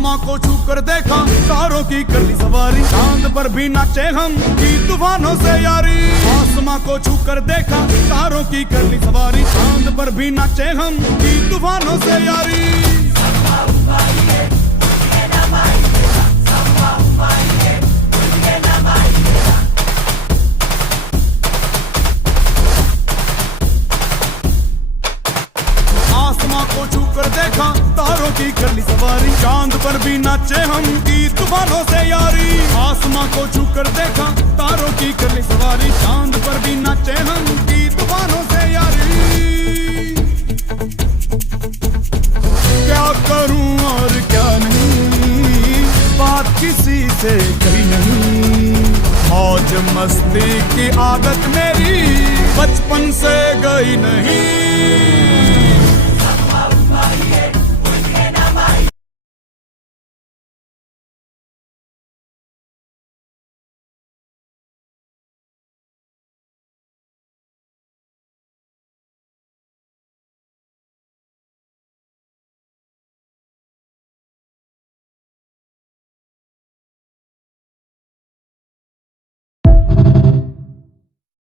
आसमां को छू कर देखा, तारों की कर ली सवारी, चांद पर भी नाचे हम की तूफानों से यारी। आसमां को छू कर देखा, तारों की कर ली सवारी, चांद पर भी नाचे हम की तूफानों से यारी। आसमां को छू कर देखा, तारों की कर ली सवारी, चांद पर भी नाचे हम की तूफानों से यारी। आसमां को छू कर देखा, तारों की कर ली सवारी, चांद पर भी नाचे हम की तूफानों से यारी। क्या करूं और क्या नहीं, बात किसी से कही नहीं। मौज मस्ती की आदत मेरी बचपन से गई नहीं।